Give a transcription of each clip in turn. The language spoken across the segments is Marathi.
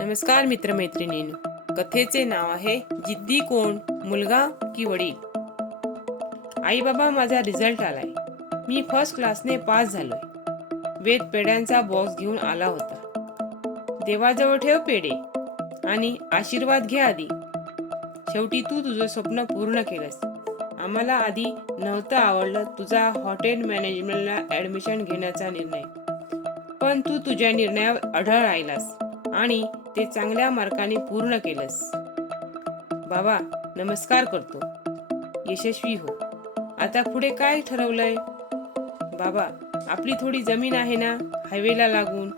नमस्कार मित्रमैत्रिणींनो, कथेचे नाव आहे जिद्दी कोण, मुलगा की वडील. आई बाबा, माझा रिझल्ट आलाय. मी फर्स्ट क्लासने पास झालोय. वेद पेड्यांचा बॉक्स घेऊन आला होता. देवाजवळ ठेव पेढे आणि आशीर्वाद घे आधी. शेवटी तू तुझं स्वप्न पूर्ण केलंस. आम्हाला आधी नव्हतं आवडलं तुझा हॉटेल मॅनेजमेंटला ऍडमिशन घेण्याचा निर्णय, पण तू तुझ्या निर्णयावर अढळ राहिलास आणि ते चांगल्या मार्काने पूर्ण केलंस. बाबा नमस्कार करतो. यशस्वी हो. आता पुढे काय ठरवलंय? बाबा, आपली थोडी जमीन आहे ना हायवेला लागून.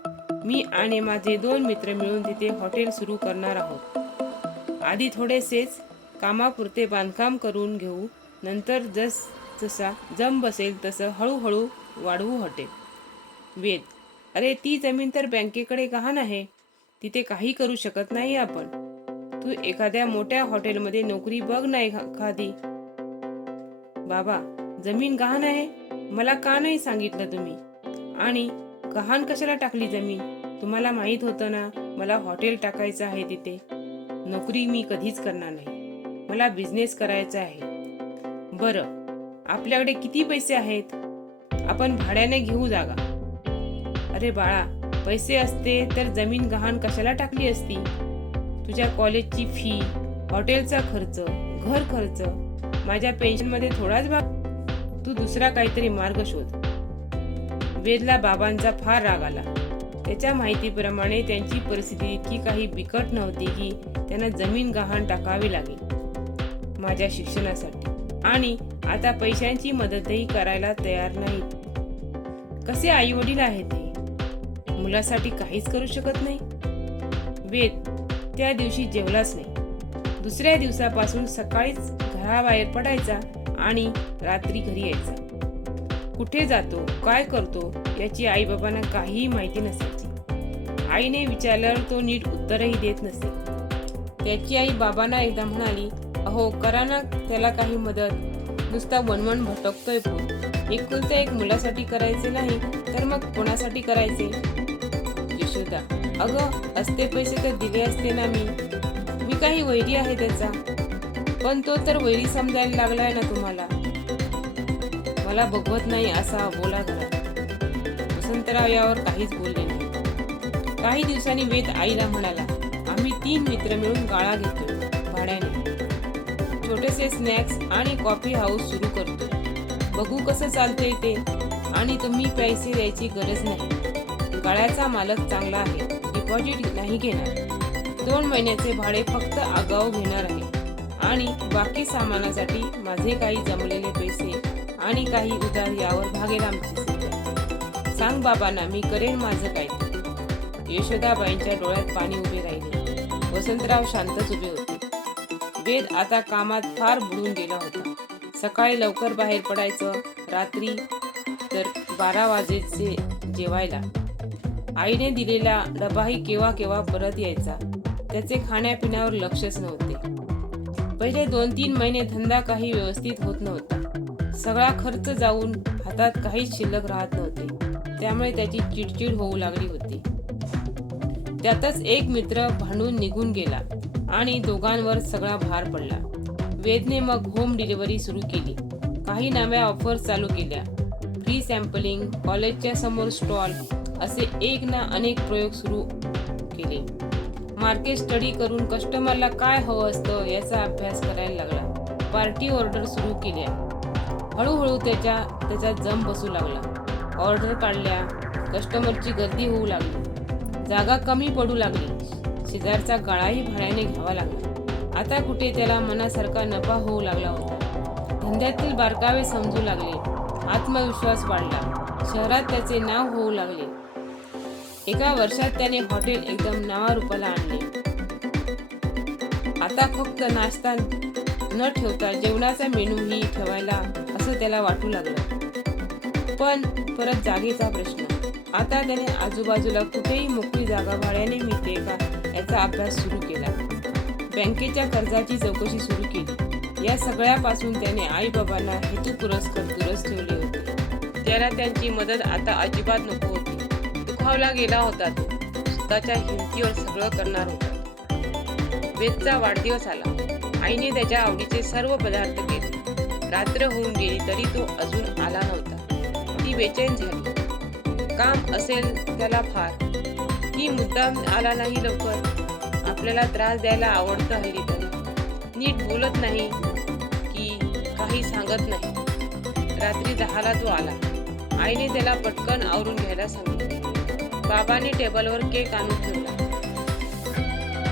मी आणि माझे 2 मित्र मिळून तिथे हॉटेल सुरू करणार आहोत. आधी थोडेसेच कामापुरते बांधकाम करून घेऊ, नंतर जसा जम बसेल तसं हळूहळू वाढवू हॉटेल. वेद: अरे, ती जमीन तर बँकेकडे गहाण आहे. तिथे काही करू शकत नाही आपण. तू एखाद्या मोठ्या हॉटेलमध्ये नोकरी बघ ना एखादी. बाबा: जमीन गहाण आहे? मला का नाही सांगितलं तुम्ही? आणि गहाण कशाला टाकली जमीन? तुम्हाला माहित होतं ना मला हॉटेल टाकायचं आहे तिथे. नोकरी मी कधीच करणार नाही. मला बिझनेस करायचा आहे. बरं, आपल्याकडे किती पैसे आहेत? आपण भाड्याने घेऊ जागा. अरे बाळा, पैसे असते तर जमीन गहाण कशाला टाकली असती? तुझ्या कॉलेजची फी, हॉटेलचा खर्च, घर खर्च, माझ्या पेन्शनमध्ये थोडाच भाग. तू दुसरा काहीतरी मार्ग शोध. वेदला बाबांचा फार राग आला. त्याच्या माहितीप्रमाणे त्यांची परिस्थिती इतकी काही बिकट नव्हती की त्यांना जमीन गहाण टाकावी लागेल माझ्या शिक्षणासाठी, आणि आता पैशांची मदतही करायला तयार नाहीत. कसे आई वडील आहेत ते? मुलासाठी काहीच करू शकत नाही. वेद त्या दिवशी जेवलाच नाही. दुसऱ्या दिवसापासून सकाळीच घराबाहेर पडायचा आणि रात्री घरी यायचा. कुठे जातो, काय करतो याची आई बाबांना काहीही माहिती नसायची. आईने विचारल्यावर तो नीट उत्तरही देत नसे. त्याची आई बाबांना एकदा म्हणाली, अहो करा ना त्याला काही मदत. नुसता वणवण भटकतोय पण. एकुलत्या एक मुलासाठी करायचे नाही तर मग कोणासाठी करायचे? यशोदा: अगं, असते पैसे तर दिले असते ना मी काही वैरी आहे त्याचा? पण तो तर वैरी समजायला लागलाय ना तुम्हाला. मला बघवत नाही असा बोला घरात. वसंतराव यावर काहीच बोलले नाही. काही दिवसांनी वेद आईला म्हणाला, आम्ही 3 मित्र मिळून गाळा घेतोय भाड्याने. छोटेसे स्नॅक्स आणि कॉफी हाऊस सुरू करतोय. बघू कसं चालतंय ते. आणि तुम्ही पैसे द्यायची गरज नाही. गाळ्याचा मालक चांगला आहे. डिपॉझिट नाही घेणार. 2 महिन्याचे भाडे फक्त आगाऊ घेणार आहे. आणि बाकी सामानासाठी माझे काही जमलेले पैसे आणि काही उधार यावर भागेल आमची सध्या. सांग बाबांना, मी करेन माझं काय ते. यशोदाबाईंच्या डोळ्यात पाणी उभे राहिले. वसंतराव शांतच उभे होते. वेद आता कामात फार बुडून गेला होता. सकाळी लवकर बाहेर पडायचं, रात्री तर 12 वाजायचे जेवायला. आईने दिलेला डबाही केव्हा केव्हा परत यायचा. त्याचे खाण्यापिण्यावर लक्षच नव्हते. पहिले 2-3 महिने धंदा काही व्यवस्थित होत नव्हता. सगळा खर्च जाऊन हातात काहीच शिल्लक राहत नव्हते. त्यामुळे त्याची चिडचिड होऊ लागली होती. त्यातच एक मित्र भांडून निघून गेला आणि दोघांवर सगळा भार पडला. वेदने मग होम डिलिव्हरी सुरू केली. काही नव्या ऑफर्स चालू केल्या. फ्री सॅम्पलिंग, कॉलेजच्या समोर स्टॉल, असे एक ना अनेक प्रयोग सुरू केले. मार्केट स्टडी करून कस्टमरला काय हवं असतं याचा अभ्यास करायला लागला. पार्टी ऑर्डर सुरू केल्या. हळूहळू त्याचा जम बसू लागला. ऑर्डर काढल्या. कस्टमरची गर्दी होऊ लागली. जागा कमी पडू लागली. शेजारचा गाळाही भाड्याने घ्यावा लागला. आता कुठे त्याला मनासारखा नफा होऊ लागला होता. धंद्यातील बारकावे समजू लागले. आत्मविश्वास वाढला. शहरात त्याचे नाव होऊ लागले. एका वर्षात त्याने हॉटेल एकदम नावारूपाला आणले. आता फक्त नाश्ता न ठेवता जेवणाचा मेनूही ठेवायला असं त्याला वाटू लागलं. पण परत जागेचा प्रश्न. आता त्याने आजूबाजूला कुठेही मोकळी जागा भाड्याने मिळते का याचा अभ्यास सुरू केला. बँकेच्या कर्जाची चौकशी सुरू केली. या सगळ्यापासून त्याने आई बाबांना हेतुपुरस्सर दूरच ठेवले होते. त्याला त्यांची मदत आता अजिबात नको होती. दुखावला गेला होता तो. स्वतःच्या हिमतीवर सगळं करणार होता. वेदचा वाढदिवस आला. आईने त्याच्या आवडीचे सर्व पदार्थ केले. रात्र होऊन गेली तरी तो अजून आला नव्हता. ती बेचैन झाली. काम असेल त्याला फार, की मुद्दाम आला नाही लवकर. आपल्याला त्रास द्यायला आवडतं हल्ली त्याला. नीट बोलत नाही की काही सांगत नाही. रात्री 10ला तो आला. आईने त्याला पटकन आवरून घ्यायला सांगितले. बाबाने टेबलवर केक आणून ठेवला.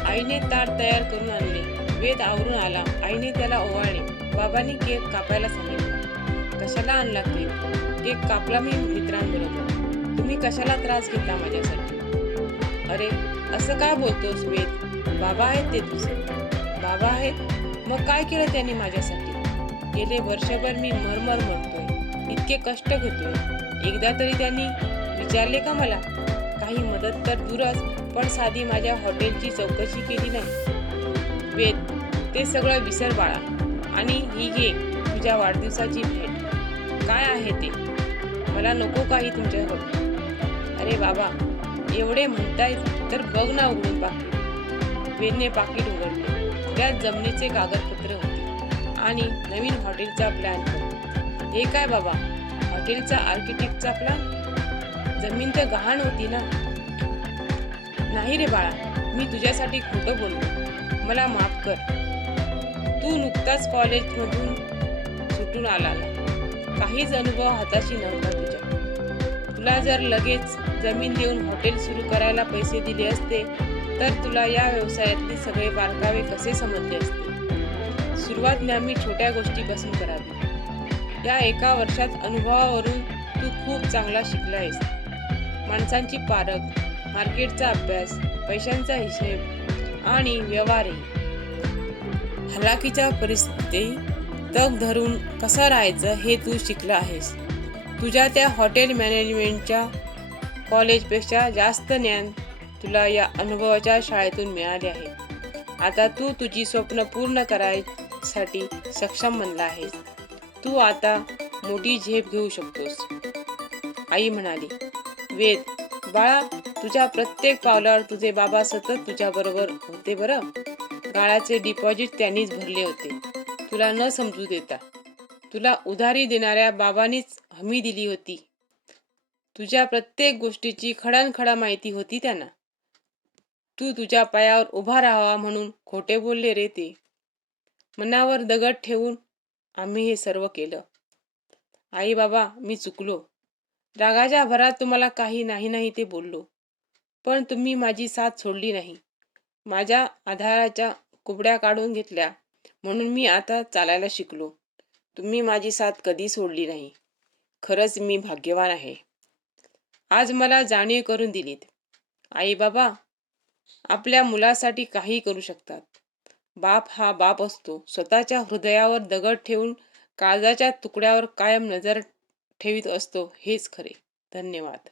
आईने ताट तयार करून आणले. वेद आवरून आला. आईने त्याला ओवाळले. बाबांनी केक कापायला सांगितलं. कशाला आणला केक? केक कापला मी मित्रांबरोबर. तुम्ही कशाला त्रास घेतला माझ्यासाठी? अरे असं काय बोलतोस वेद? बाबा आहेत ते तुझे. बाबा आहेत? मग काय केलं त्यांनी माझ्यासाठी? गेले वर्षभर मी मरमर म्हणतोय, इतके कष्ट घेतोय. एकदा तरी त्यांनी विचारले का मला? काही मदत तर दूरच, पण साधी माझ्या हॉटेलची चौकशी केली नाही. वेद, ते सगळं विसर बाळा, आणि ही घे तुझ्या वाढदिवसाची भेट. काय आहे ते? मला नको काही तुमच्याकडून. अरे बाबा, एवढे म्हणताय तर बघ ना उघडून पाकीट. वेदने पाकीट उघडले. त्यात जमिनीचे कागदपत्र होते आणि नवीन हॉटेलचा प्लॅन होता. हे काय बाबा? हॉटेलचा आर्किटेक्टचा प्लॅन? जमीन तर गहाण होती ना? नाही रे बाळा, मी तुझ्यासाठी खोटं बोललो. मला माफ कर. तू नुकताच कॉलेजमधून सुटून आला. काहीच अनुभव हाताशी नव्हता तुझ्या. तुला जर लगेच जमीन देऊन हॉटेल सुरू करायला पैसे दिले असते तर तुला या व्यवसायातले सगळे बारकावे कसे समजले असते. सुरुवात नेहमी छोट्या गोष्टीपासून करावी. या एका वर्षात अनुभवावरून तू खूप चांगला शिकला आहेस. माणसांची पारख, मार्केटचा अभ्यास, पैशांचा हिशेब आणि व्यवहारही. हलाखीच्या परिस्थितीत तग धरून कसं राहायचं हे तू शिकला आहेस. तुझ्या त्या हॉटेल मॅनेजमेंटच्या कॉलेजपेक्षा जास्त ज्ञान तुला या अनुभवाच्या शाळेतून मिळाले आहे. आता तू तुझी स्वप्न पूर्ण करायसाठी सक्षम बनला आहेस. तू आता मोठी झेप घेऊ शकतोस. आई म्हणाली. वेद बाळा, तुझ्या प्रत्येक पावलावर तुझे बाबा सतत तुझ्याबरोबर होते बरं. गाळाचे डिपॉझिट त्यांनीच भरले होते, तुला न समजू देता. तुला उधारी देणाऱ्या बाबांनीच हमी दिली होती. तुझ्या प्रत्येक गोष्टीची खडानखडा माहिती होती त्यांना. तू तुझ्या पायावर उभा राहावा म्हणून खोटे बोलले रे ते. मनावर दगड ठेवून आम्ही हे सर्व केलं. आई बाबा, मी चुकलो. रागाच्या भरात तुम्हाला काही नाही ते बोललो. पण तुम्ही माझी साथ सोडली नाही. माझ्या आधाराच्या कुबड्या काढून घेतल्या म्हणून मी आता चालायला शिकलो. तुम्ही माझी साथ कधी सोडली नाही. खरंच मी भाग्यवान आहे. आज मला जाणीव करून दिलीत. आई बाबा आपल्या मुलासाठी काही करू शकतात. बाप हा बाप असतो. स्वतःच्या हृदयावर दगड ठेवून काळजाच्या तुकड्यावर कायम नजर ठेवीत असतो. हेच खरे. धन्यवाद.